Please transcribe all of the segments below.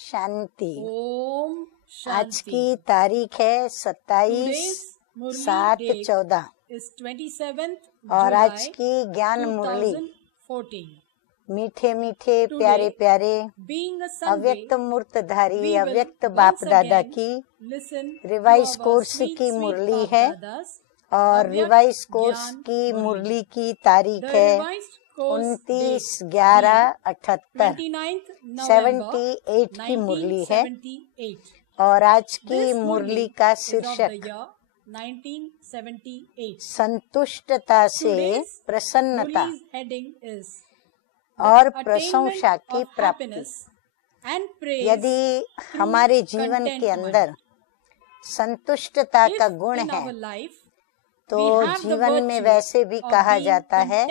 शांति। ओम आज शांति। की तारीख है 27/7/14 और आज की ज्ञान मुरली 2014। मीठे मीठे प्यारे प्यारे अव्यक्त मूर्तधारी अव्यक्त बाप दादा की रिवाइज कोर्स की मुरली है और रिवाइज कोर्स की मुरली की तारीख है 29/11/78 78 की मुरली है और आज की मुरली का शीर्षक 1978 संतुष्टता से प्रसन्नता और प्रशंसा की प्राप्ति। यदि हमारे जीवन के अंदर संतुष्टता का गुण है तो जीवन में वैसे भी कहा जाता है,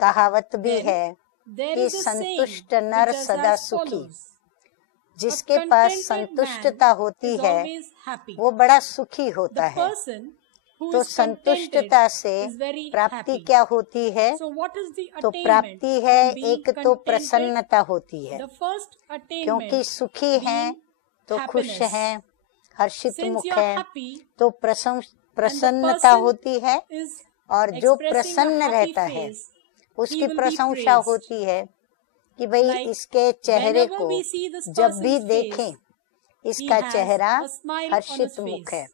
कहावत भी है कि संतुष्ट नर सदा सुखी। जिसके पास संतुष्टता होती है वो बड़ा सुखी होता है। तो संतुष्टता से प्राप्ति क्या होती है? तो प्राप्ति है एक तो प्रसन्नता होती है, क्योंकि सुखी हैं तो खुश हैं, हर्षित मुख है, तो प्रसन्नता होती है और जो प्रसन्न रहता है उसकी प्रशंसा होती है कि भाई इसके चेहरे को जब भी देखें इसका चेहरा हर्षित मुख है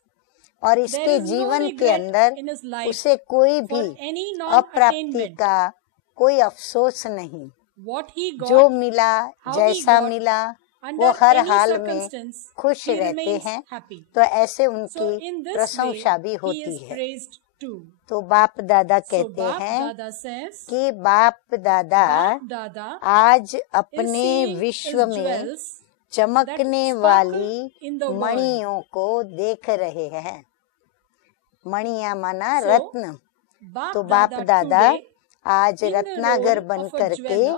और इसके जीवन के अंदर उसे कोई भी अप्राप्ति का कोई अफसोस नहीं। जो मिला जैसा मिला वो हर हाल में खुश रहते हैं, तो ऐसे उनकी प्रशंसा भी होती है। तो बाप दादा कहते हैं कि बाप दादा आज अपने विश्व में चमकने वाली मणियों को देख रहे हैं। मणियां माना रत्न। तो बाप दादा आज रत्नागर बन करके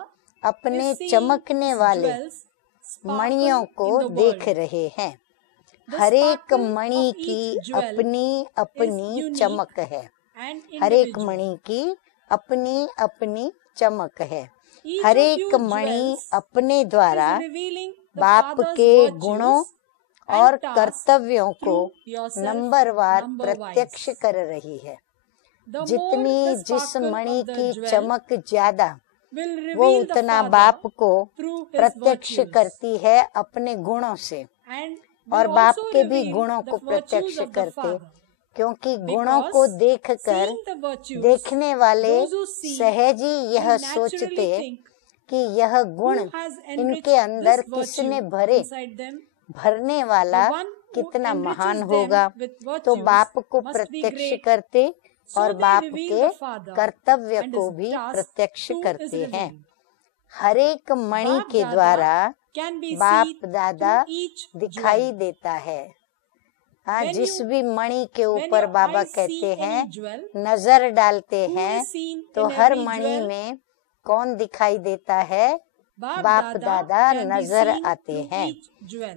अपने चमकने वाले मणियों को देख रहे हैं। हर एक मणि की अपनी अपनी चमक है, हर एक मणि की अपनी अपनी चमक है। हर एक मणि अपने द्वारा बाप के गुणों और कर्तव्यों को नंबरवार प्रत्यक्ष कर रही है। जितनी जिस मणि की चमक ज्यादा वो उतना बाप को प्रत्यक्ष करती है अपने गुणों से, और बाप के भी गुणों को प्रत्यक्ष करते, क्योंकि गुणों को देखकर देखने वाले सहज ही यह सोचते कि यह गुण इनके अंदर किसने भरने वाला कितना महान होगा। तो बाप को प्रत्यक्ष करते और बाप के कर्तव्य को भी प्रत्यक्ष करते हैं। हर एक मणि के द्वारा बाप दादा दिखाई देता है। हाँ, जिस भी मणि के ऊपर बाबा कहते हैं नजर डालते हैं तो हर मणि में कौन दिखाई देता है? बाप दादा नजर आते हैं।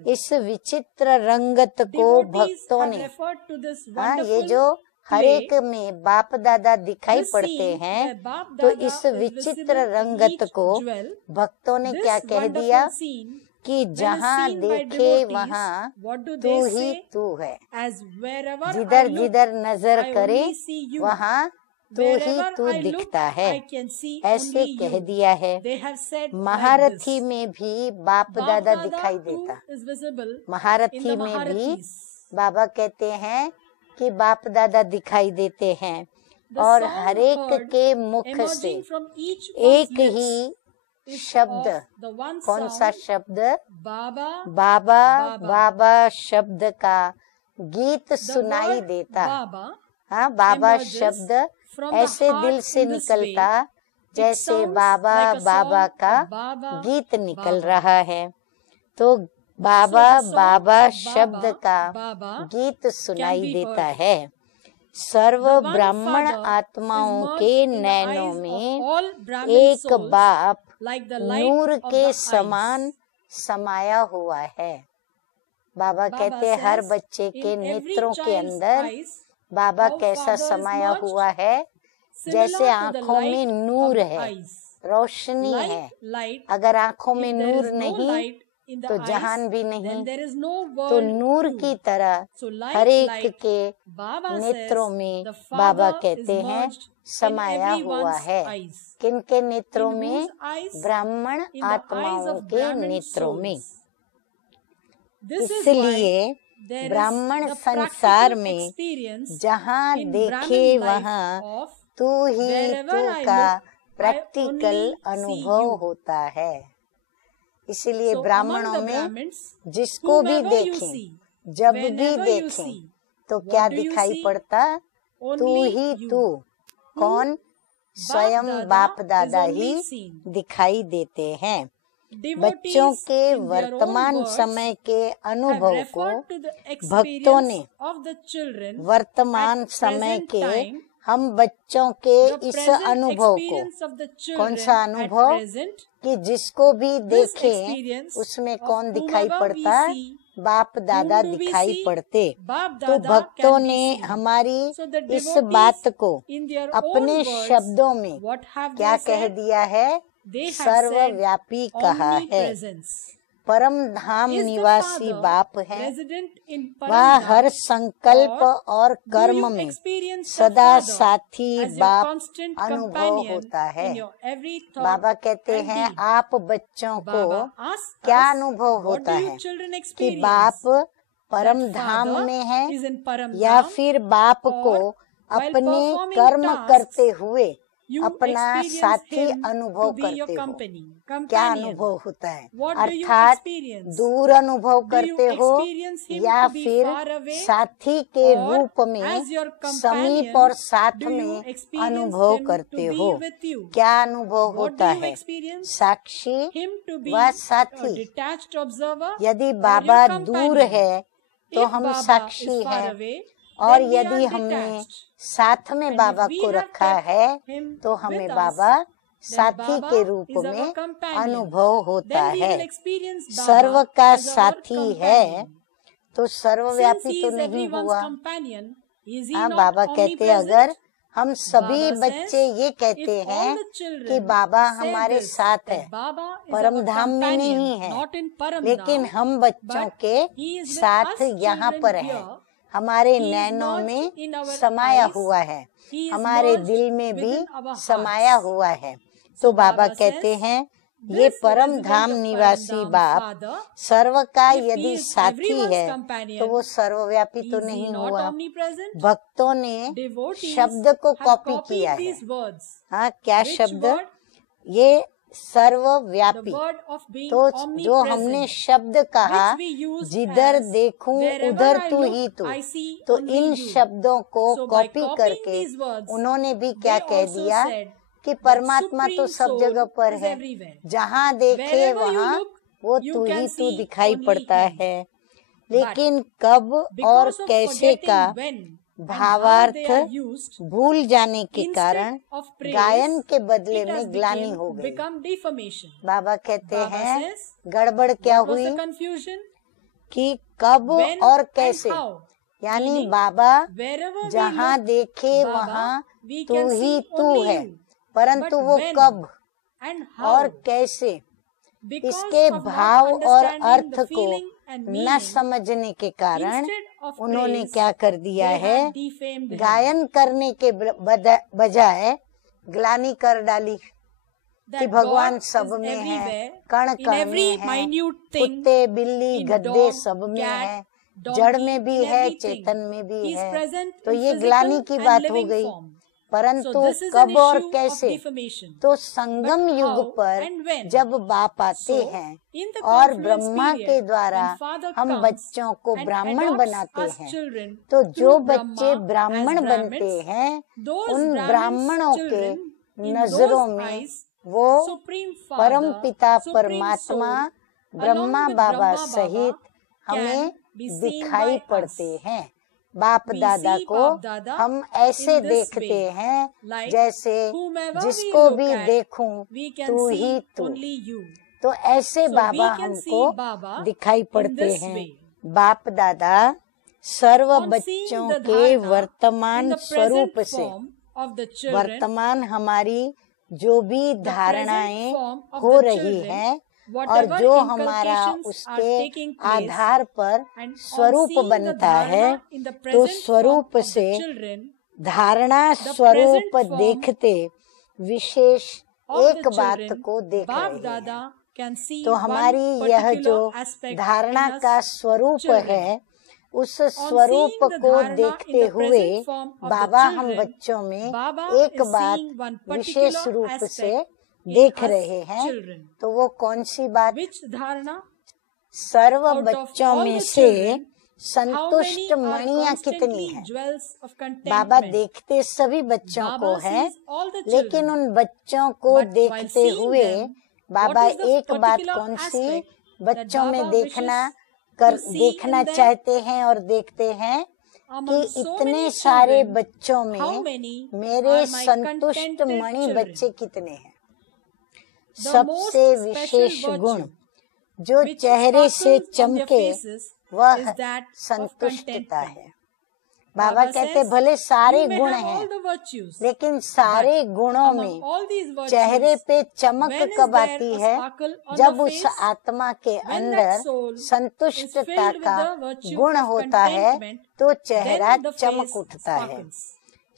इस विचित्र रंगत को भक्तों ने, हाँ, ये जो हर एक में बाप दादा दिखाई पड़ते हैं, तो इस विचित्र रंगत को भक्तों ने क्या कह दिया कि जहाँ देखे वहाँ तू ही तू है। जिधर जिधर नजर करे वहाँ तू ही तू दिखता है, ऐसे कह दिया है। महारथी में भी बाप दादा दिखाई देता। महारथी में भी बाबा कहते हैं कि बाप दादा दिखाई देते हैं और हरेक के मुख से एक ही शब्द, कौन सा शब्द? बाबा बाबा शब्द का गीत सुनाई देता। हाँ, बाबा शब्द ऐसे दिल से निकलता जैसे बाबा बाबा का गीत निकल रहा है। तो बाबा बाबा शब्द का गीत सुनाई देता है। सर्व ब्राह्मण आत्माओं के नैनों में एक बाप नूर के समान समाया हुआ है। बाबा कहते हैं हर बच्चे के नेत्रों के अंदर बाबा कैसा समाया हुआ है? जैसे आँखों में नूर है, रोशनी है। अगर आँखों में नूर नहीं तो जहान भी नहीं। तो नूर की तरह हर एक के नेत्रों में बाबा कहते हैं समाया हुआ है। किनके नेत्रों में? ब्राह्मण आत्माओं के नेत्रों में। इसलिए ब्राह्मण संसार में जहाँ देखे वहाँ तू ही तू का प्रैक्टिकल अनुभव होता है। इसलिए ब्राह्मणों में जिसको भी देखें, जब भी देखें, तो क्या दिखाई पड़ता? तू ही तू। कौन? स्वयं बाप दादा ही दिखाई देते हैं। बच्चों के वर्तमान समय के अनुभव को भक्तों ने वर्तमान समय के हम बच्चों के इस अनुभव को, कौन सा अनुभव? कि जिसको भी देखें उसमें कौन दिखाई पड़ता? बाप दादा दिखाई पड़ते। तो भक्तों ने हमारी इस बात को अपने शब्दों में क्या कह दिया है? सर्वव्यापी कहा है। परम धाम निवासी बाप है। वह हर संकल्प और कर्म में सदा साथी बाप अनुभव होता है। बाबा कहते हैं आप बच्चों को क्या अनुभव होता है? कि बाप परम धाम में है या फिर बाप को अपने कर्म करते हुए अपना साथी अनुभव करते हो। क्या अनुभव होता है? अर्थात दूर अनुभव करते हो या फिर साथी के रूप में समीप और साथ में अनुभव करते हो। क्या अनुभव होता है? साक्षी व साथी। यदि बाबा दूर है तो हम साक्षी हैं, और यदि हमने साथ में बाबा को रखा है तो हमें बाबा साथी के रूप में अनुभव होता है। सर्व का साथी है तो सर्वव्यापी तो नहीं हुआ। हाँ, बाबा कहते अगर हम सभी बच्चे ये कहते हैं कि बाबा हमारे साथ है, परम धाम में नहीं है, लेकिन हम बच्चों के साथ यहाँ पर है, हमारे नैनों में समाया हुआ है, हमारे दिल में भी समाया हुआ है। तो बाबा कहते हैं ये परम धाम निवासी बाप सर्व का यदि साथी है तो वो सर्वव्यापी तो नहीं हुआ। भक्तों ने शब्द को कॉपी किया है। हाँ, क्या शब्द? ये सर्वव्यापी। तो जो हमने शब्द कहा जिधर देखूं उधर तू ही तू, तो इन शब्दों को कॉपी करके उन्होंने भी क्या कह दिया कि परमात्मा तो सब जगह पर है, जहाँ देखे वहाँ वो तू ही तू दिखाई पड़ता है। लेकिन कब और कैसे का भावार्थ भूल जाने के कारण गायन के बदले में ग्लानि हो गई। बाबा कहते हैं गड़बड़ क्या हुई कि कब और कैसे, यानी बाबा जहाँ देखे वहाँ तू ही तू है, परंतु वो कब और कैसे, इसके भाव और अर्थ को न समझने के कारण उन्होंने क्या कर दिया है? गायन करने के बजाय ग्लानि कर डाली कि भगवान सब में है, कण कण में है, कुत्ते बिल्ली गद्दे सब में है, जड़ में भी है, चेतन में भी है। तो ये ग्लानि की बात हो गई। परंतु कब और कैसे? तो संगम युग पर जब बाप आते हैं और ब्रह्मा के द्वारा हम बच्चों को ब्राह्मण बनाते हैं, तो जो बच्चे ब्राह्मण बनते हैं उन ब्राह्मणों के नजरों में वो परम पिता परमात्मा ब्रह्मा बाबा सहित हमें दिखाई पड़ते हैं। बाप दादा को हम ऐसे देखते हैं जैसे जिसको भी देखूं तू ही तू। तो ऐसे बाबा हमको दिखाई पड़ते हैं। बाप दादा सर्व बच्चों के वर्तमान स्वरूप से, वर्तमान हमारी जो भी धारणाएं हो रही हैं और जो हमारा उसके आधार पर स्वरूप बनता है, तो स्वरूप से धारणा स्वरूप देखते विशेष एक बात को देख रहे हैं। तो हमारी यह जो धारणा का स्वरूप है, उस स्वरूप को देखते हुए बाबा हम बच्चों में एक बात विशेष रूप से देख रहे हैं। तो वो कौन सी बात? सर्व बच्चों में से संतुष्ट मणियां कितनी हैं? बाबा देखते सभी बच्चों को है, लेकिन उन बच्चों को देखते हुए बाबा एक बात कौन सी बच्चों में देखना चाहते हैं और देखते हैं कि इतने सारे बच्चों में मेरे संतुष्ट मणि बच्चे कितने हैं। सबसे विशेष गुण जो चेहरे से चमके वह संतुष्टता है। बाबा कहते भले सारे गुण हैं, लेकिन सारे गुणों में चेहरे पे चमक कब आती है? जब उस आत्मा के अंदर संतुष्टता का गुण होता है, तो चेहरा चमक उठता है।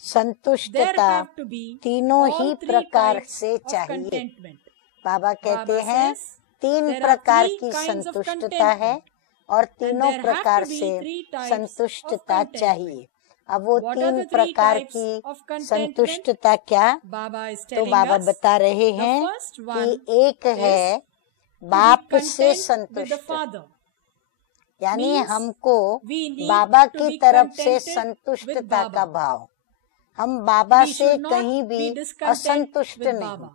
संतुष्टता तीनों ही प्रकार से चाहिए। बाबा कहते हैं 3 प्रकार की संतुष्टता है और तीनों प्रकार से संतुष्टता चाहिए। अब वो 3 प्रकार की संतुष्टता क्या? तो बाबा बता रहे हैं कि एक है बाप से संतुष्ट, यानी हमको बाबा की तरफ से संतुष्टता का भाव। हम बाबा से कहीं भी असंतुष्ट नहीं।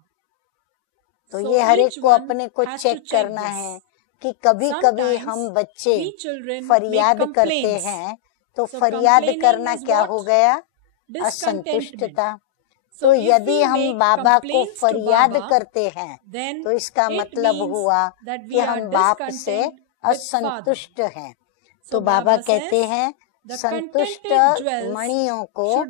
तो ये हर एक को अपने को चेक करना है कि कभी कभी हम बच्चे फरियाद करते हैं, तो फरियाद करना क्या हो गया? असंतुष्टता। तो यदि हम बाबा को फरियाद करते हैं, तो इसका मतलब हुआ कि हम बाप से असंतुष्ट हैं। तो बाबा कहते हैं संतुष्ट मणियों को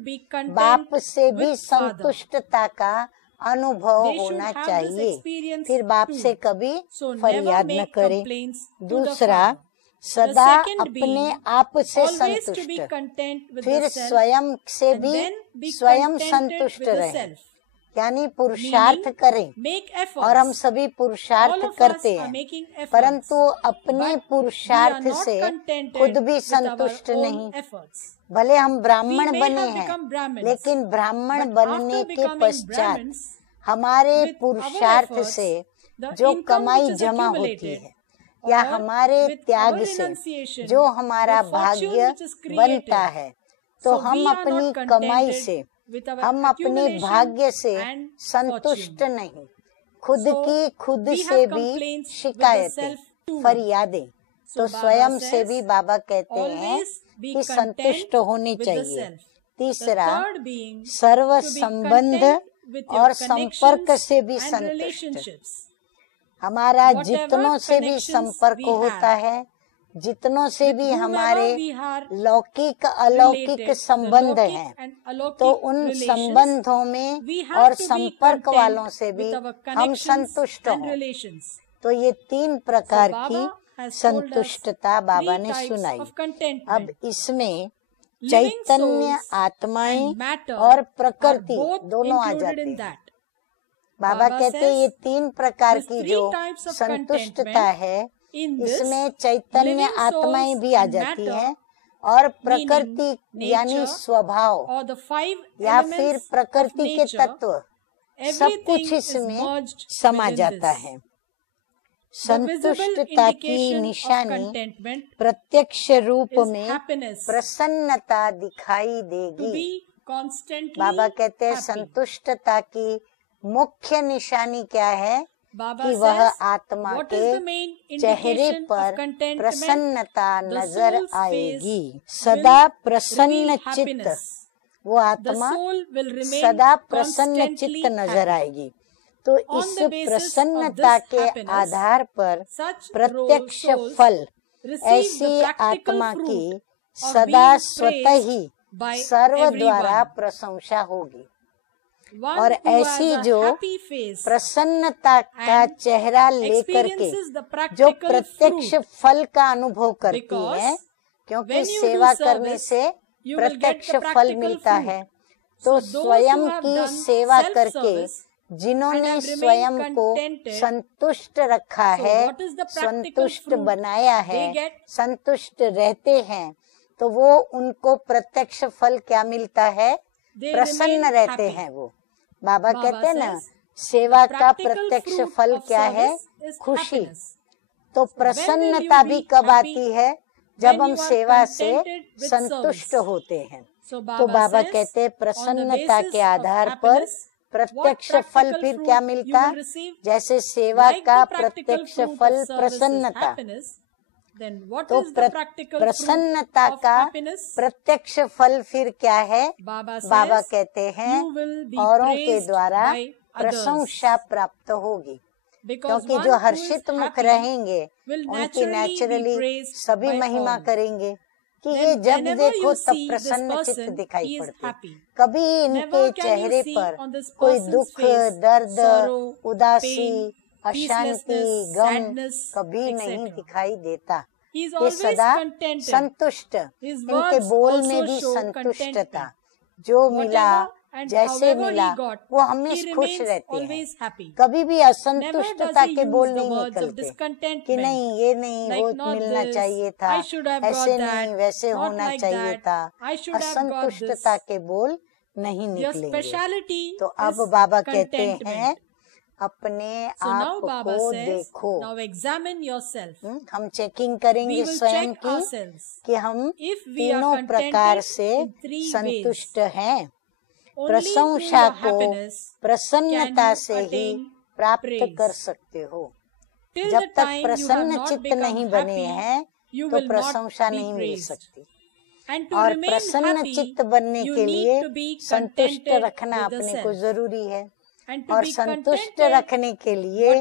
बाप से भी संतुष्टता का अनुभव होना चाहिए, फिर बाप से कभी फरियाद न करें। दूसरा, सदा अपने आप से संतुष्ट, फिर स्वयं से भी स्वयं संतुष्ट रहे, यानी पुरुषार्थ करें। और हम सभी पुरुषार्थ करते हैं, परंतु अपने पुरुषार्थ से खुद भी संतुष्ट नहीं। भले हम ब्राह्मण बने हैं, लेकिन ब्राह्मण बनने के पश्चात हमारे पुरुषार्थ से जो कमाई जमा होती है, या हमारे त्याग से जो हमारा भाग्य बनता है, तो हम अपनी कमाई से, हम अपने भाग्य से संतुष्ट नहीं। खुद से भी शिकायतें, फरियादें, तो स्वयं से भी बाबा कहते हैं कि संतुष्ट होनी चाहिए। तीसरा, सर्व संबंध और संपर्क से भी संतुष्ट। हमारा जितनों से भी संपर्क होता है, जितनों से भी हमारे लौकिक अलौकिक संबंध हैं, तो उन संबंधों में और संपर्क वालों से भी हम संतुष्ट हों। तो ये 3 प्रकार की संतुष्टता बाबा ने सुनाई। अब इसमें चैतन्य, आत्माएं और प्रकृति दोनों आ जाते हैं। बाबा कहते हैं ये 3 प्रकार की जो संतुष्टता है, इसमें चैतन्य आत्माएं भी आ जाती हैं और प्रकृति यानी स्वभाव या फिर प्रकृति के तत्व, सब कुछ इसमें समा जाता है। संतुष्टता की निशानी प्रत्यक्ष रूप में प्रसन्नता दिखाई देगी। बाबा कहते हैं संतुष्टता की मुख्य निशानी क्या है? कि वह आत्मा के चेहरे पर प्रसन्नता नजर आएगी। सदा प्रसन्न चित्त, वो आत्मा सदा प्रसन्न चित्त नजर आएगी। तो इस प्रसन्नता के आधार पर प्रत्यक्ष फल ऐसी आत्मा की सदा स्वतः ही सर्व द्वारा प्रशंसा होगी। और ऐसी जो प्रसन्नता का चेहरा लेकर के जो प्रत्यक्ष फल का अनुभव करती है, क्योंकि सेवा करने से प्रत्यक्ष फल मिलता है। तो स्वयं की सेवा करके जिन्होंने स्वयं को संतुष्ट रखा है, संतुष्ट बनाया है, संतुष्ट रहते हैं, तो वो उनको प्रत्यक्ष फल क्या मिलता है? प्रसन्न रहते हैं वो। बाबा कहते हैं ना, सेवा का प्रत्यक्ष फल क्या है? खुशी। तो प्रसन्नता भी कब आती है? जब हम सेवा से संतुष्ट होते हैं। तो बाबा कहते हैं प्रसन्नता के आधार पर प्रत्यक्ष फल फिर क्या मिलता? जैसे सेवा का प्रत्यक्ष फल प्रसन्नता, तो प्रसन्नता का प्रत्यक्ष फल फिर क्या है? बाबा कहते हैं औरों के द्वारा प्रशंसा प्राप्त होगी, क्योंकि जो हर्षित मुख रहेंगे उनकी नेचुरली सभी महिमा करेंगे कि ये जब देखो तब प्रसन्न चित्त दिखाई पड़ते। कभी इनके चेहरे पर कोई दुख, दर्द, उदासी, अशांति, गम कभी नहीं दिखाई देता। ये सदा संतुष्ट, इनके बोल में भी संतुष्टता, जो मिला जैसे मिला वो हमेशा खुश रहते हैं। कभी भी असंतुष्टता के बोल नहीं निकलते कि नहीं ये नहीं, वो मिलना चाहिए था, ऐसे नहीं वैसे होना चाहिए था। असंतुष्टता के बोल नहीं निकलेंगे। तो अब बाबा कहते हैं अपने आप को देखो। हम चेकिंग करेंगे स्वयं की कि हम तीनों प्रकार से संतुष्ट हैं। प्रशंसा को प्रसन्नता से ही प्राप्त कर सकते हो। जब तक प्रसन्न चित्त नहीं बने हैं तो प्रशंसा नहीं मिल सकती। और प्रसन्न चित्त बनने के लिए संतुष्ट रखना अपने को जरूरी है। और संतुष्ट रखने के लिए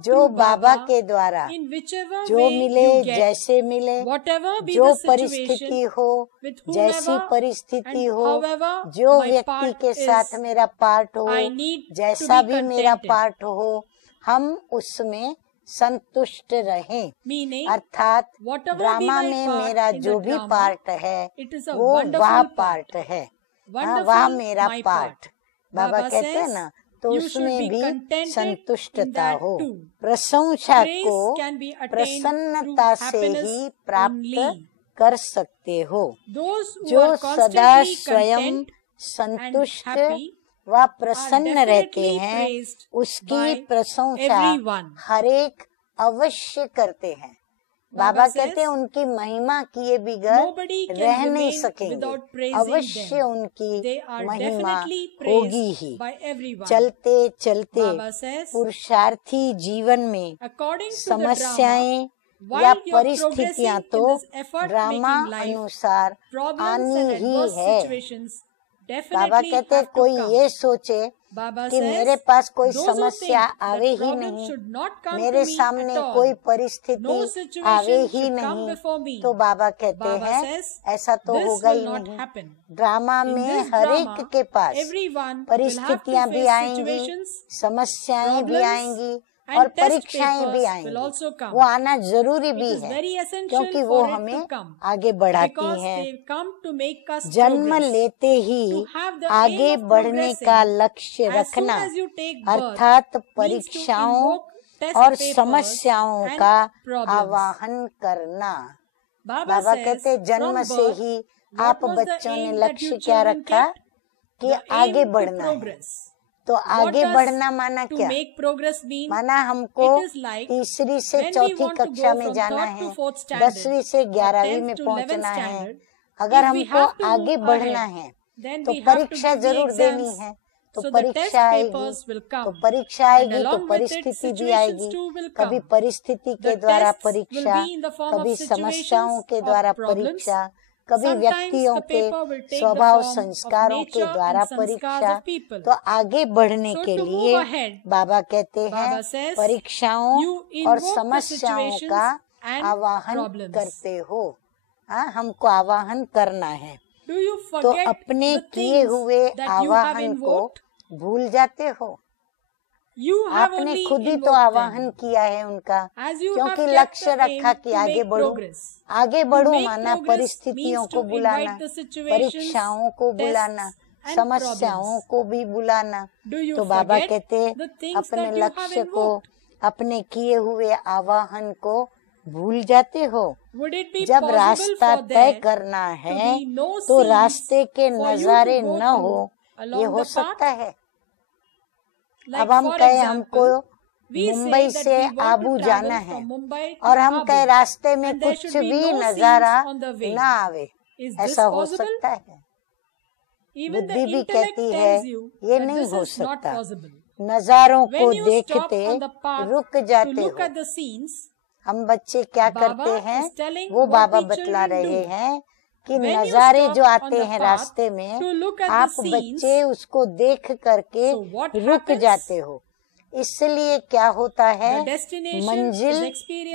जो बाबा के द्वारा जो मिले, जैसे मिले, जो परिस्थिति हो, जैसी परिस्थिति हो, जो व्यक्ति के साथ मेरा पार्ट हो, जैसा भी मेरा पार्ट हो, हम उसमें संतुष्ट रहें। अर्थात ड्रामा में मेरा जो भी पार्ट है वो वह पार्ट है, वह मेरा पार्ट। बाबा कहते हैं ना, तो उसमें भी संतुष्टता हो। प्रशंसा को प्रसन्नता से ही प्राप्त कर सकते हो। जो सदा स्वयं संतुष्ट व प्रसन्न रहते हैं उसकी प्रशंसा हरेक अवश्य करते हैं। बाबा कहते हैं उनकी महिमा किए बिगर रह नहीं सकेंगे, अवश्य उनकी महिमा होगी ही। चलते चलते पुरुषार्थी जीवन में समस्याएं या परिस्थितियां तो ड्रामा अनुसार आनी ही है। बाबा कहते कोई ये सोचे कि मेरे पास कोई समस्या आवे ही नहीं, मेरे सामने कोई परिस्थिति आवे ही नहीं, तो बाबा कहते हैं ऐसा तो होगा ही नहीं। ड्रामा में हर एक के पास परिस्थितियां भी आएंगी, समस्याएं भी आएंगी और परीक्षाएं भी आएंगी। वो आना जरूरी भी है क्योंकि वो हमें आगे बढ़ाती हैं। जन्म लेते ही आगे बढ़ने का लक्ष्य रखना, अर्थात परीक्षाओं और समस्याओं का आवाहन करना। बाबा कहते जन्म से ही आप बच्चों ने लक्ष्य क्या रखा कि आगे बढ़ना है। तो आगे बढ़ना माना क्या? माना हमको तीसरी से चौथी कक्षा में जाना है, 10वीं से 11वीं में पहुंचना है। अगर हमको आगे बढ़ना है तो परीक्षा जरूर देनी है। तो परीक्षा आएगी, तो परीक्षा आएगी तो परिस्थिति भी आएगी। कभी परिस्थिति के द्वारा परीक्षा, कभी समस्याओं के द्वारा परीक्षा, कभी व्यक्तियों के स्वभाव संस्कारों के द्वारा परीक्षा। तो आगे बढ़ने के लिए बाबा कहते हैं परीक्षाओं और समस्याओं का आवाहन करते हो। हमको आवाहन करना है। तो अपने किए हुए आवाहन को भूल जाते हो। आपने खुद ही तो आवाहन किया है उनका, क्योंकि लक्ष्य रखा कि आगे बढ़ो माना परिस्थितियों को बुलाना, परीक्षाओं को बुलाना, समस्याओं को भी बुलाना। तो बाबा कहते अपने लक्ष्य को, अपने किए हुए आवाहन को भूल जाते हो। जब रास्ता तय करना है तो रास्ते के नजारे न हो, ये हो सकता है। अब हम कहे हमको मुंबई से आबू जाना है और हम कहे रास्ते में कुछ भी नजारा न आवे, ऐसा हो सकता है? बुद्धि भी कहती है ये नहीं हो सकता। नजारों को देखते रुक जाते हो। हम बच्चे क्या करते हैं, वो बाबा बतला रहे हैं कि नजारे जो आते हैं रास्ते में, आप बच्चे उसको देख करके रुक जाते हो। इसलिए क्या होता है, मंजिल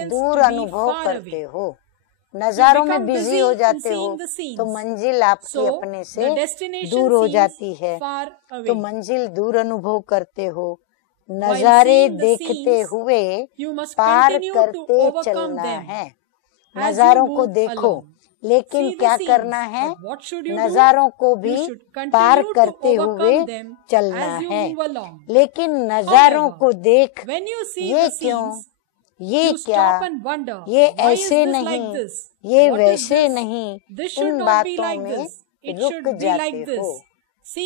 दूर अनुभव करते हो। नजारों में बिजी हो जाते हो तो मंजिल आपकी अपने से दूर हो जाती है, तो मंजिल दूर अनुभव करते हो। नजारे देखते हुए पार करते चलना है। नजारों को देखो, लेकिन क्या करना है, नजारों को भी पार करते हुए चलना है। लेकिन नजारों को देख ये क्यों, ये क्या, ये ऐसे नहीं, ये वैसे नहीं, इन बातों में रुक जाते हो।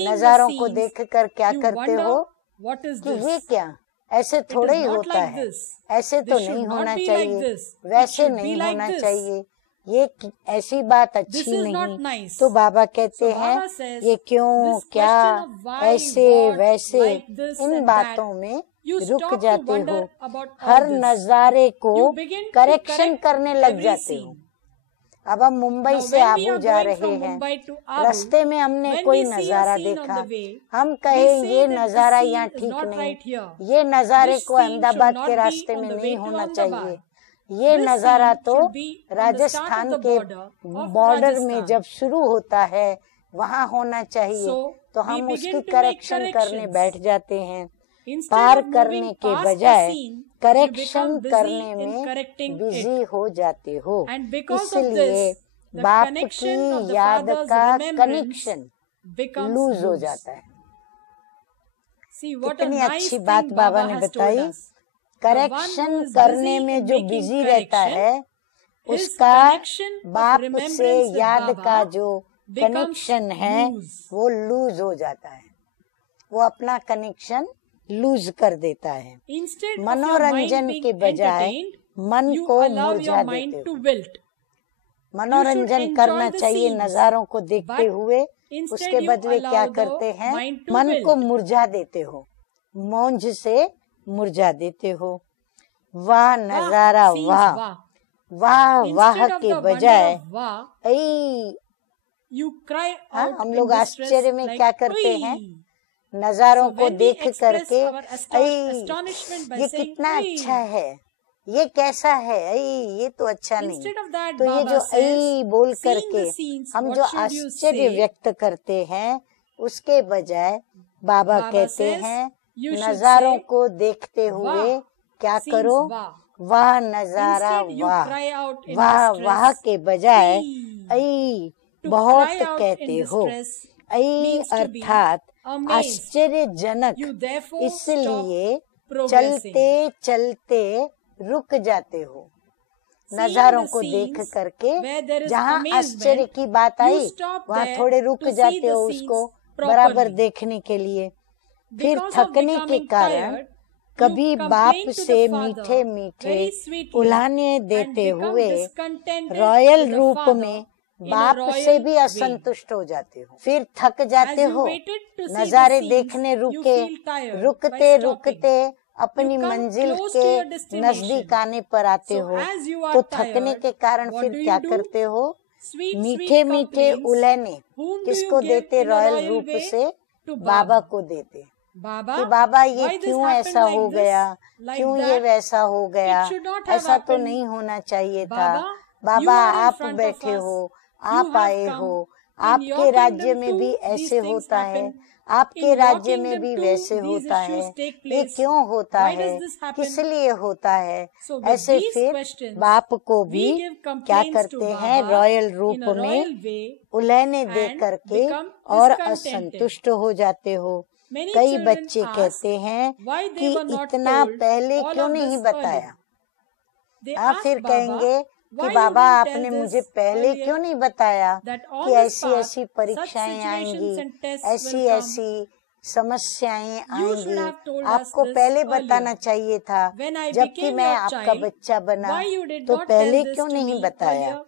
नजारों को देखकर क्या करते हो कि ये क्या, ऐसे थोड़ा ही होता है, ऐसे तो नहीं होना चाहिए, वैसे नहीं होना चाहिए, ये ऐसी बात अच्छी नहीं। तो बाबा कहते हैं ये क्यों, क्या, ऐसे वैसे, इन बातों में रुक जाते हो। हर नजारे को करेक्शन करने लग जाते हो। अब हम मुंबई से आबू जा रहे हैं, रास्ते में हमने कोई नजारा देखा, हम कहे ये नजारा यहाँ ठीक नहीं, ये नजारे को अहमदाबाद के रास्ते में नहीं होना चाहिए, ये नजारा तो राजस्थान के बॉर्डर में जब शुरू होता है वहाँ होना चाहिए। तो हम उसकी करेक्शन करने बैठ जाते हैं। पार करने के बजाय करेक्शन करने में बिजी हो जाते हो। इसलिए बाप की याद का कनेक्शन लूज हो जाता है। कितनी अच्छी बात बाबा ने बताई। करेक्शन करने में जो बिजी रहता है उसका बाप से याद का जो कनेक्शन है वो लूज हो जाता है, वो अपना कनेक्शन लूज कर देता है। मनोरंजन के बजाय मन को मुरझा देते हो। मनोरंजन करना चाहिए नजारों को देखते हुए, उसके बदले क्या करते हैं, मन को मुरझा देते हो, मौज से मुरझा देते हो। वाह नजारा, वाह वाह वाह के बजाय हम लोग आश्चर्य में क्या करते हैं, नजारों को देख करके ये कितना अच्छा है, ये कैसा है, ये तो अच्छा नहीं। तो ये जो बोल करके हम जो आश्चर्य व्यक्त करते हैं, उसके बजाय बाबा कहते हैं नजारों को देखते हुए क्या करो, वाह नजारा, वाह वाह वाह के बजाय बहुत कहते हो। अर्थात आश्चर्यजनक, इसलिए चलते चलते रुक जाते हो। नजारों को देख करके जहाँ आश्चर्य की बात आई वहाँ थोड़े रुक जाते हो उसको बराबर देखने के लिए। फिर थकने के कारण कभी बाप से मीठे मीठे उल्हाने देते हुए रॉयल रूप में बाप से भी असंतुष्ट हो जाते हो। फिर थक जाते हो, नजारे देखने रुकते रुकते अपनी मंजिल के नजदीक आने पर आते हो। तो थकने के कारण फिर क्या करते हो, मीठे मीठे उलहने किसको देते, रॉयल रूप से बाबा को देते कि बाबा ये क्यों ऐसा हो गया, क्यों ये वैसा हो गया, ऐसा तो नहीं होना चाहिए था। बाबा आप बैठे हो, आप आए हो, आपके राज्य में भी ऐसे होता है, आपके राज्य में भी वैसे होता है। ये क्यों होता है, किस लिए होता है? ऐसे फिर बाप को भी क्या करते हैं, रॉयल रूप में उलहने दे करके और असंतुष्ट हो जाते हो। कई बच्चे कहते हैं कि इतना पहले क्यों नहीं बताया। आप फिर कहेंगे कि बाबा आपने मुझे पहले क्यों नहीं बताया कि ऐसी ऐसी परीक्षाएं आएंगी, ऐसी ऐसी समस्याएं आएंगी। आपको पहले बताना चाहिए था। जबकि मैं आपका बच्चा बना तो पहले क्यों नहीं बताया?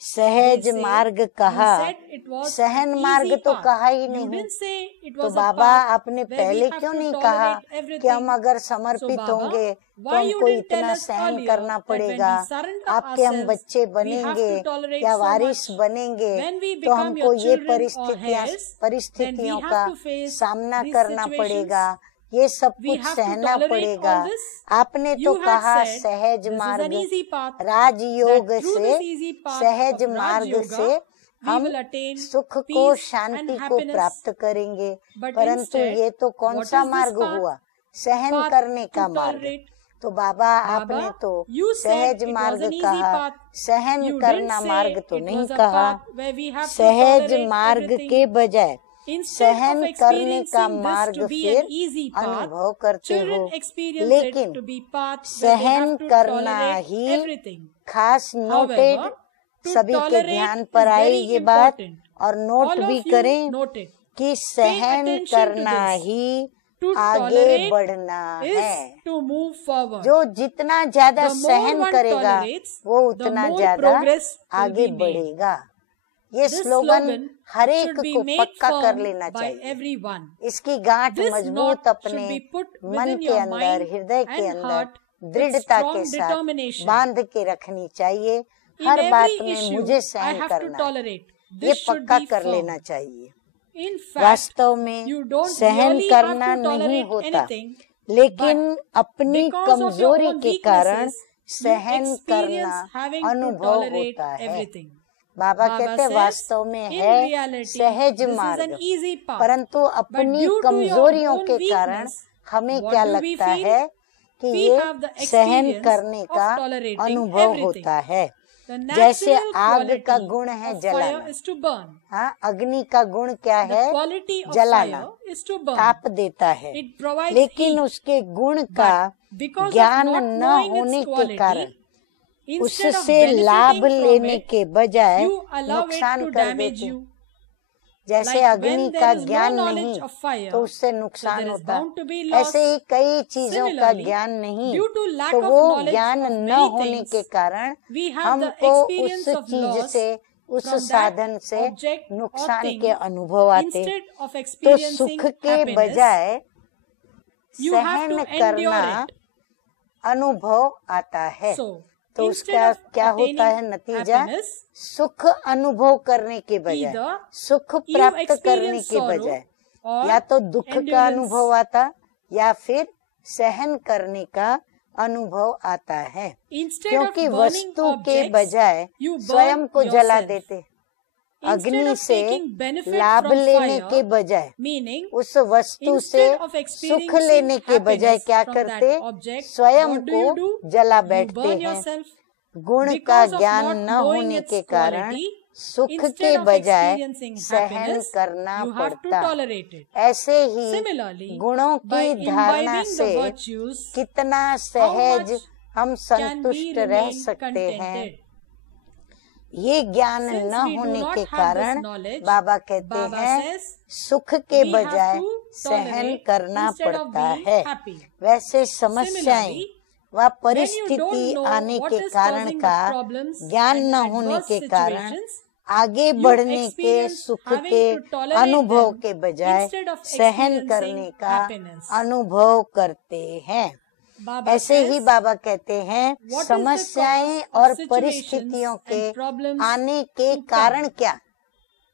सहज मार्ग कहा, सहन मार्ग तो कहा ही नहीं। तो बाबा आपने पहले क्यों नहीं कहा कि हम अगर समर्पित होंगे तो हमको इतना सहन करना पड़ेगा, आपके हम बच्चे बनेंगे या वारिस बनेंगे तो हमको ये परिस्थितियों का सामना करना पड़ेगा, ये सब कुछ सहना पड़ेगा। आपने तो कहा सहज मार्ग, राजयोग से, सहज मार्ग से हम सुख को, शांति को प्राप्त करेंगे। परंतु ये तो कौन सा मार्ग हुआ? सहन करने का मार्ग। तो बाबा आपने तो सहज मार्ग कहा, सहन करना मार्ग तो नहीं कहा। सहज मार्ग के बजाय सहन करने का मार्ग फिर अनुभव करते हो, लेकिन सहन करना ही खास नोटेड, सभी के ध्यान पर आए ये बात और नोट भी करें कि सहन करना ही आगे बढ़ना है। जो जितना ज्यादा सहन करेगा वो उतना ज्यादा आगे बढ़ेगा। ये स्लोगन हर एक को पक्का कर लेना चाहिए। इसकी गांठ मजबूत अपने मन के अंदर, हृदय के अंदर दृढ़ता के साथ बांध के रखनी चाहिए। हर बात में मुझे सहन करना, ये पक्का कर लेना चाहिए। वास्तव में सहन करना नहीं होता, लेकिन अपनी कमजोरी के कारण सहन करना अनुभव होता है। बाबा कहते वास्तव में है सहज मार्ग, परंतु अपनी कमजोरियों के कारण हमें क्या लगता है कि ये सहन करने का अनुभव होता है। जैसे आग का गुण है जलाना, हाँ, अग्नि का गुण क्या है? जलाना, ताप देता है। लेकिन उसके गुण का ज्ञान न होने के कारण उससे लाभ लेने के बजाय नुकसान कर देते। जैसे अग्नि का ज्ञान नहीं तो उससे नुकसान होता, ऐसे ही कई चीजों का ज्ञान नहीं तो वो ज्ञान न होने के कारण हमको उस चीज से, उस साधन से नुकसान के अनुभव आते। तो सुख के बजाय सहन करना अनुभव आता है। तो उसका क्या होता है नतीजा? सुख अनुभव करने के बजाय, सुख प्राप्त करने के बजाय या तो दुख का अनुभव आता या फिर सहन करने का अनुभव आता है। क्योंकि वस्तु के बजाय स्वयं को जला देते। अग्नि से लाभ लेने के बजाय, उस वस्तु से सुख लेने के बजाय क्या करते? स्वयं को जला बैठते हैं। गुण का ज्ञान न होने के कारण सुख के बजाय सहन करना पड़ता। ऐसे ही गुणों की धारणा से कितना सहज हम संतुष्ट रह सकते हैं, ये ज्ञान न होने के कारण बाबा कहते हैं सुख के बजाय सहन करना पड़ता है। वैसे समस्याएं व परिस्थिति आने के कारण का ज्ञान न होने के कारण आगे बढ़ने के सुख के अनुभव के बजाय सहन करने का अनुभव करते हैं। ऐसे ही बाबा कहते हैं समस्याएं और परिस्थितियों के आने के कारण क्या?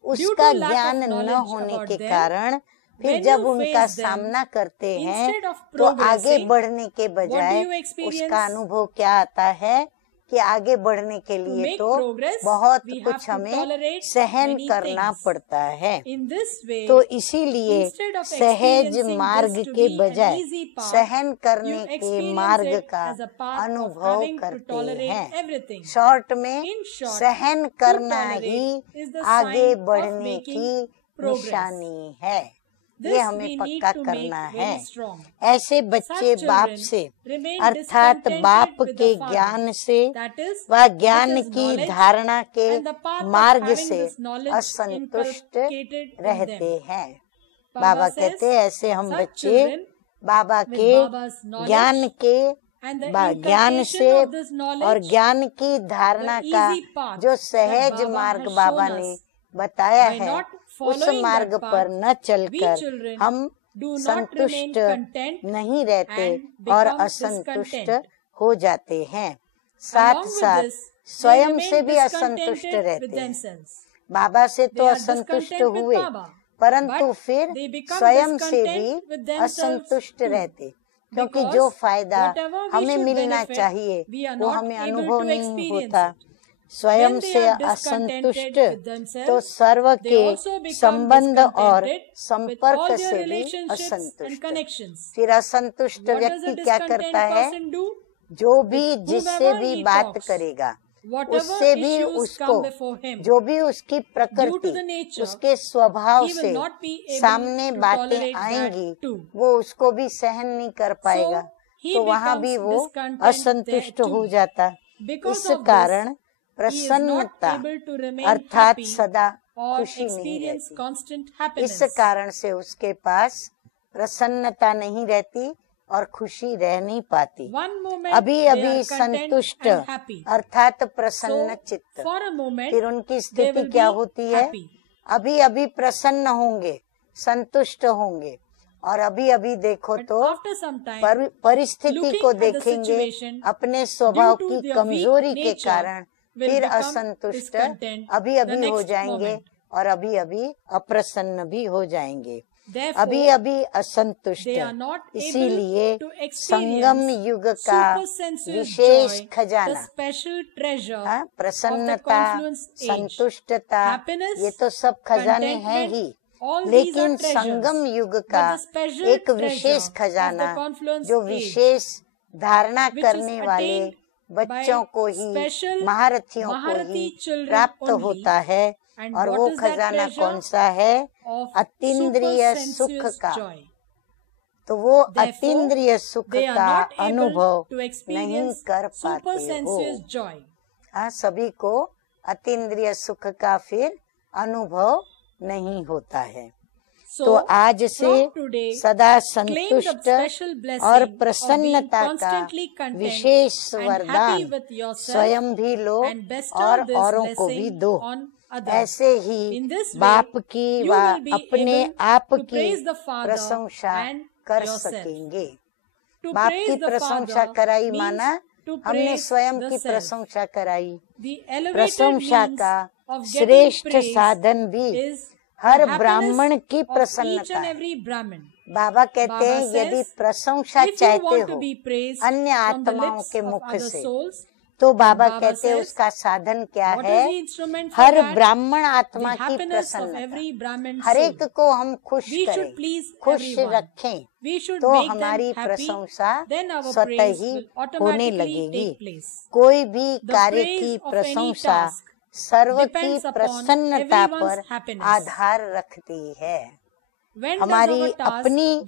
उसका ज्ञान न होने के कारण फिर जब उनका सामना करते हैं तो आगे बढ़ने के बजाय उसका अनुभव क्या आता है कि आगे बढ़ने के लिए तो बहुत कुछ हमें सहन करना पड़ता है। तो इसीलिए सहज मार्ग के बजाय सहन करने के मार्ग का अनुभव करते हैं। शॉर्ट में सहन करना ही आगे बढ़ने की निशानी है। ये हमें पक्का करना है। ऐसे बच्चे बाप से अर्थात बाप के ज्ञान से व ज्ञान की धारणा के मार्ग से असंतुष्ट रहते हैं। बाबा कहते हैं ऐसे हम बच्चे बाबा के ज्ञान से और ज्ञान की धारणा का जो सहज मार्ग बाबा ने बताया है उस मार्ग पर न चलकर हम संतुष्ट नहीं रहते और असंतुष्ट हो जाते हैं। साथ साथ स्वयं से भी असंतुष्ट रहते हैं। बाबा से तो असंतुष्ट हुए परंतु फिर स्वयं से भी असंतुष्ट रहते, क्योंकि जो फायदा हमें मिलना चाहिए वो हमें अनुभव नहीं होता। स्वयं से असंतुष्ट तो सर्व के संबंध और संपर्क से भी असंतुष्ट। फिर असंतुष्ट व्यक्ति क्या करता है, जो भी जिससे भी बात करेगा उससे भी उसको जो भी उसकी प्रकृति उसके स्वभाव से सामने बातें आएंगी वो उसको भी सहन नहीं कर पाएगा, तो वहाँ भी वो असंतुष्ट हो जाता। इस कारण प्रसन्नता अर्थात सदा खुशी नहीं रहती। इस कारण से उसके पास प्रसन्नता नहीं रहती और खुशी रह नहीं पाती। अभी अभी संतुष्ट अर्थात प्रसन्न चित्त, फिर उनकी स्थिति क्या होती है, अभी अभी प्रसन्न होंगे, संतुष्ट होंगे, और अभी अभी देखो तो परिस्थिति को देखेंगे अपने स्वभाव की कमजोरी के कारण फिर असंतुष्ट अभी अभी हो जाएंगे और अभी अभी अप्रसन्न भी हो जाएंगे, अभी अभी असंतुष्ट। इसीलिए संगम युग का विशेष खजाना प्रसन्नता, संतुष्टता, ये तो सब खजाने हैं ही, लेकिन संगम युग का एक विशेष खजाना जो विशेष धारणा करने वाले बच्चों को ही, महारथियों को ही प्राप्त होता है। और वो खजाना कौन सा है, अतीन्द्रिय सुख का। तो वो अतीन्द्रिय सुख का अनुभव नहीं कर पाते हो। सभी को अतीन्द्रिय सुख का फिर अनुभव नहीं होता है। तो आज से सदा संतुष्ट और प्रसन्नता का विशेष वरदान स्वयं भी लो और औरों को भी दो। ऐसे ही बाप की व अपने आप की प्रशंसा कर सकेंगे। बाप की प्रशंसा कराई माना हमने स्वयं की प्रशंसा कराई। प्रशंसा का श्रेष्ठ साधन भी हर ब्राह्मण की प्रसन्नता है। बाबा कहते हैं यदि प्रशंसा चाहते हो अन्य आत्माओं के मुख से, तो बाबा कहते हैं उसका साधन क्या है, हर ब्राह्मण आत्मा की प्रसन्नता। हर एक को हम खुश करें, खुश रखें, तो हमारी प्रशंसा स्वतः ही होने लगेगी। कोई भी कार्य की प्रशंसा सर्व की प्रसन्नता पर आधार रखती है। हमारी अपनी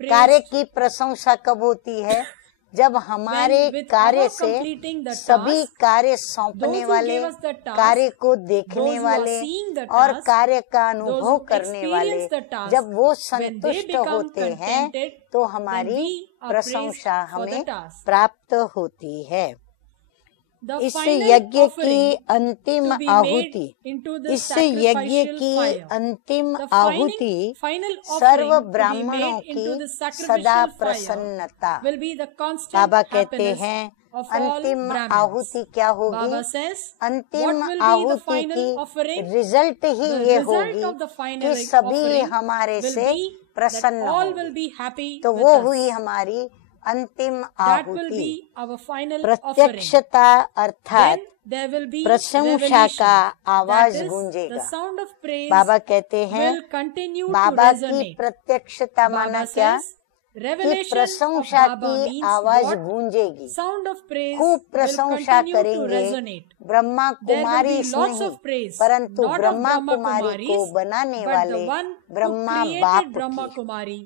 कार्य की प्रशंसा कब होती है, जब हमारे कार्य से सभी कार्य सौंपने वाले, कार्य को देखने वाले और कार्य का अनुभव करने वाले जब वो संतुष्ट होते हैं तो हमारी प्रशंसा हमें प्राप्त होती है। इस यज्ञ की अंतिम आहुति, इस यज्ञ की अंतिम आहुति सर्व ब्राह्मणों की सदा प्रसन्नता। बाबा कहते हैं अंतिम आहुति क्या होगी, अंतिम आहुति की रिजल्ट ही ये होगी कि सभी हमारे से प्रसन्न होंगे। तो वो हुई हमारी अंतिम That will आहुति। be our final offering. प्रत्यक्षता अर्थात Then there will be प्रशंसा revelation. का आवाज That is, the गूंजेगा। sound of praise बाबा कहते हैं will continue to बाबा की resonate. प्रत्यक्षता माना Baba क्या says, कि revelation of प्रशंसा Baba की means आवाज what? गूंजेगी। Sound of praise खूब will प्रशंसा continue to करेंगे। resonate. Brahma There will Kumari be lots नहीं of praise, परंतु not of ब्रह्मा Brahma कुमारी को Kumaris, बनाने but वाले the one who Brahma created बाप Brahma की Kumari,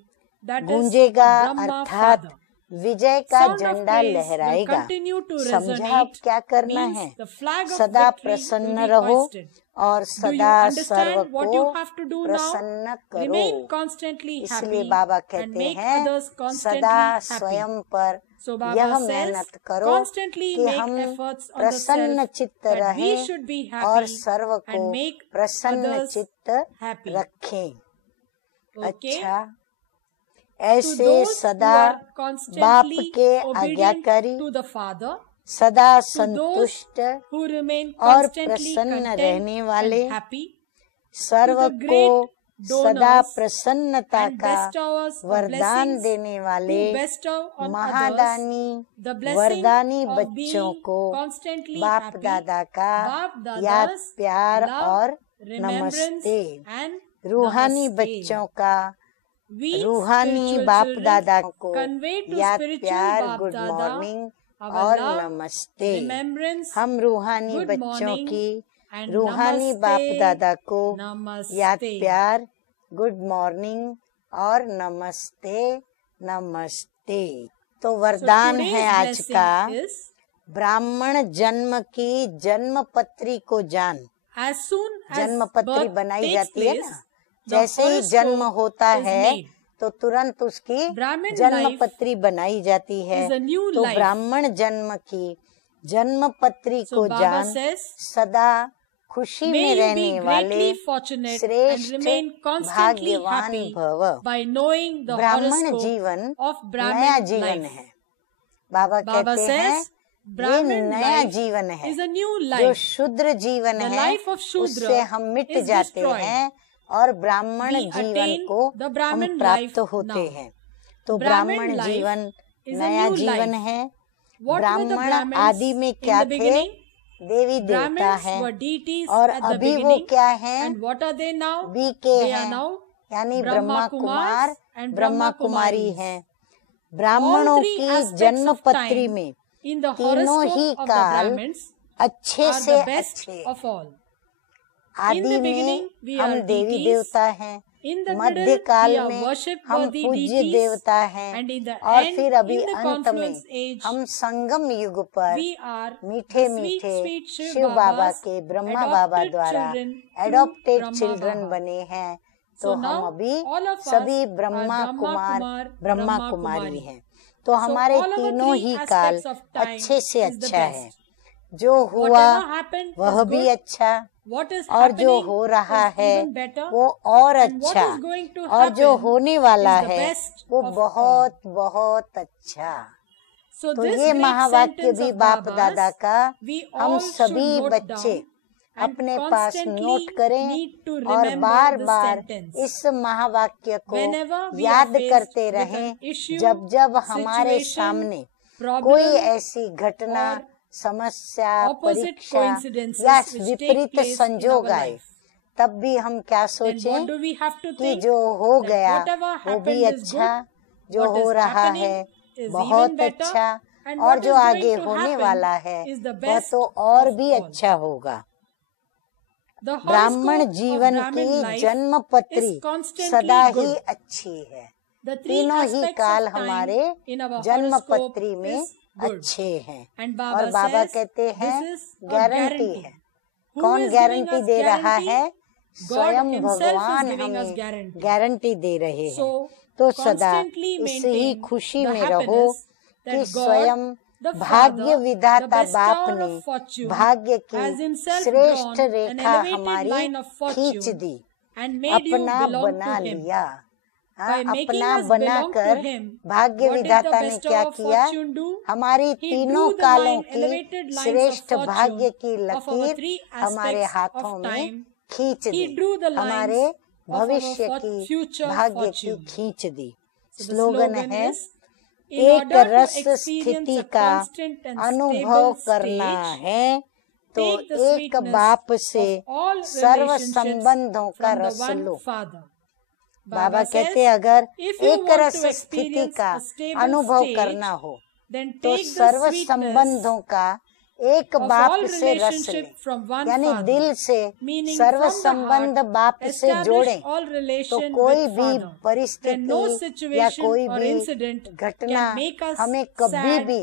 that is गूंजेगा Brahma अर्थात Father. विजय का Sound of झंडा praise will लहराएगा। continue to समझा अब resonate क्या करना means है? the flag of सदा victory प्रसन्न will be रहो hoisted. और Do you सदा सर्व understand what को you have to do now? प्रसन्न करो। Remain constantly इसलिए happy बाबा and कहते make हैं others constantly सदा happy. स्वयं पर So Baba यह says, मेहनत करो constantly कि make हम efforts on the प्रसन्न self चित्त that we रहें should be और happy सर्व को and make प्रसन्न others चित्त happy. रखें। Okay? अच्छा, To ऐसे those who सदा are बाप constantly के obedient आज्ञाकारी, to the Father, सदा to those संतुष्ट who remain और constantly प्रसन्न content रहने वाले, and happy, serve to the को great सदा donors प्रसन्नता and का bestowers of वरदान blessings देने वाले who bestow on others Mahadani the blessing वरदानी of बच्चों being को constantly बाप happy, दादा का बाप याद दादा's प्यार love, और remembrance नमस्ते। and रूहानी namaste. बच्चों का We रूहानी spiritual बाप children दादा को convey to याद spiritual प्यार Bap good Dada morning our और love, नमस्ते। remembrance, हम रूहानी good बच्चों morning की and रूहानी namaste, बाप दादा को namaste. याद प्यार गुड मॉर्निंग और नमस्ते नमस्ते। तो So वरदान today's है आज blessing का is, ब्राह्मण जन्म की जन्म पत्री को जान। as soon as जन्म पत्री birth बनाई takes जाती है place, ना, the जैसे ही horoscope जन्म होता is है made. तो तुरंत उसकी Brahmin जन्म life पत्री बनाई जाती है। is a new तो life. ब्राह्मण जन्म की जन्म पत्री So को Baba जान, says, सदा खुशी may में you be रहने वाले greatly fortunate and श्रेष्ठ remain constantly भाग्यवान happy भव। by knowing the ब्राह्मण horoscope जीवन of नया Brahmin जीवन life. है। बाबा Baba कहते हैं says, ये Brahmin नया life जीवन है। is a new जो life. शूद्र जीवन The है life of Shudra उससे हम मिट is जाते destroyed. हैं और ब्राह्मण We जीवन attain को the हम Brahmin प्राप्त life होते now. हैं। तो Brahmin ब्राह्मण life जीवन is a नया new जीवन life. है। What were the ब्राह्मण Brahmins आदि में in क्या the थे? beginning? देवी देवता Brahmins हैं were deities और at the अभी वो beginning. क्या हैं? And what are they now? BK They are हैं, now यानी Brahma Brahma Kumar Kumars and Brahma Brahma Kumari Kumaris. हैं। All ब्राह्मणों three की aspects जन्म of पत्री time में in the तीनों ही horoscope of the काल Brahmins अच्छे are से the best अच्छे। of all. In आदि the में beginning, we हम are देवी deities. देवता हैं, In the मध्य middle, काल we are में हम worship-worthy पूज्य deities. देवता हैं And in the और end, फिर अभी in the अंत में confluence age, हम संगम युग पर we are मीठे the sweet, मीठे sweet शिव बाबा Babas, के ब्रह्मा बाबा adopted द्वारा children through adopted Brahma children Baba. बने हैं। तो So हम now, अभी all of us सभी are Brahma Brahma Kumar Kumar, Brahma Brahma Kumari Kumari. हैं। तो हमारे all our तीनों three ही काल aspects of time अच्छे से is the अच्छा best. है। जो हुआ Whatever happened वह is भी good. अच्छा What is और जो happening हो रहा is है even better. वो और And what अच्छा is going to और जो happen होने वाला is the है best वो of बहुत बहुत अच्छा। So तो this ये great महावाक्य sentence भी of बाप Baba's, दादा का we हम all सभी should note बच्चे down and अपने पास constantly नोट करें need to और remember bar this bar sentence. इस महावाक्य को Whenever we are याद faced करते with an रहें issue, जब जब हमारे situation, सामने problem, कोई ऐसी घटना or समस्या opposite परीक्षा coincidences या which take विपरीत place in संजोग our आए life. तब भी हम क्या Then सोचें what do we have to कि think? जो हो That गया whatever वो भी happened is अच्छा, good, जो what हो is रहा happening है is बहुत even better, अच्छा and और what जो is आगे going to होने happen वाला है is the वह best तो और of भी all. अच्छा होगा। The ब्राह्मण horoscope of जीवन Brahmin की life जन्म पत्री is constantly सदा ही good. अच्छी है। The three तीनों ही aspects काल of time हमारे in our जन्म horoscope पत्री में is good. अच्छे हैं। And और Baba बाबा says, कहते हैं this is a guarantee guarantee. है। Who कौन is giving गारंटी us दे रहा guarantee? है? God स्वयं himself is भगवान giving us हमें guarantee. गारंटी दे रहे हैं। So, तो सदा constantly इस ही maintain खुशी the में रहो happiness कि that God, स्वयं the भाग्य Father, विधाता the बाप bestower ने of fortune, भाग्य has की himself श्रेष्ठ drawn an रेखा elevated हमारी line of खींच fortune the, and made you अपना belong बना to him. लिया। By making अपना us belong बनाकर to him, भाग्य what did विधाता the ने bestower क्या of किया? fortune do? हमारी He तीनों drew the कालों line, की elevated lines श्रेष्ठ of भाग्य की fortune of our लकीर three हमारे aspects हाथों of में time. खींच He the, drew the lines हमारे of our भविष्य की future भाग्य की fortune. खींच दी। So the स्लोगन slogan है is, एक रस स्थिति का अनुभव करना है तो एक बाप से सर्व संबंधों का रस लो। बाबा कहते अगर एक रस स्थिति का अनुभव करना हो तो सर्व संबंधों का एक बाप से रस ले, यानी दिल से सर्व संबंध बाप से जोड़ें तो कोई भी परिस्थिति या कोई भी घटना हमें कभी भी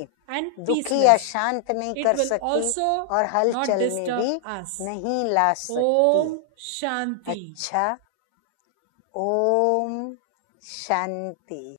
दुखी या शांत नहीं कर सकती और हलचल में भी नहीं ला सकती। अच्छा, ओम शांति।